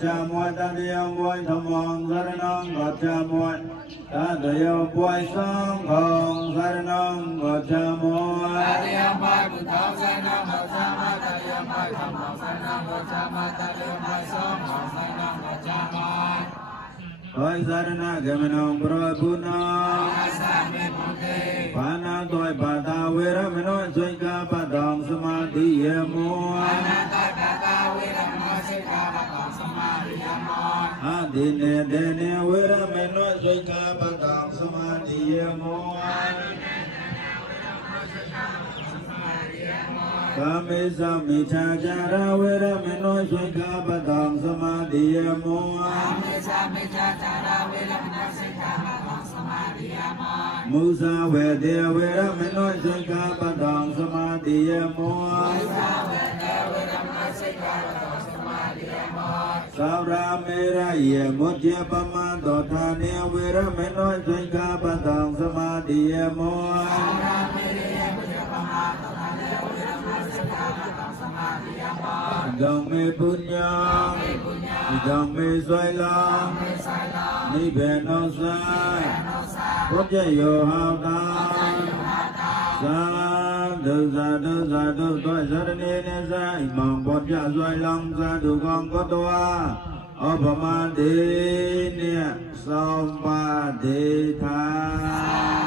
Gachamoi Tadiyamoi Thamong Saranam Gachamoi Tadiyamoi Sanghong Saranam Gachamoi Tadiyamoi Buddham Saranam Gachamoi Tadiyamoi Thamong Saranam Gachamoi Tadiyamoi Sanghong Saranam Gachamoi Hoi Sarana Gamanam Prabhunam Asami Bhute Pana Toi Pata Veramano Soika Padam Samadhi Yamoi Pana Toi Pata Veramano Soika Padam Samadhi Yamoi Adine Dene Veramano Soika Padam Samadhi Yamoi Kami Sami Chachara Veramano Soika Padam Samadhi Yamoi Kami Sami Chachara Veramano Soika Padam Samadhi Yamoi Musa Vede Veramano Soika Padam Samadhi Yamoi Musa Vede Veramano Soika Padam Samadhi Yamoi Savra Mera Ye Mujya Pama Dotane Veramano Soika Padam Samadhi Yamoi Savra Mera Ye Mujya Pama Dotane Veramano Soika Padam Samadhi Yamoi Dòng mê punya Dòng mê xoay long Ni bè nô sai Quốc gia yo hào ta Sa du Tôi sa đa ni ni sa Imam bột dạ xoay long Sa du con có toa Opama đi Nia Som pa đi tha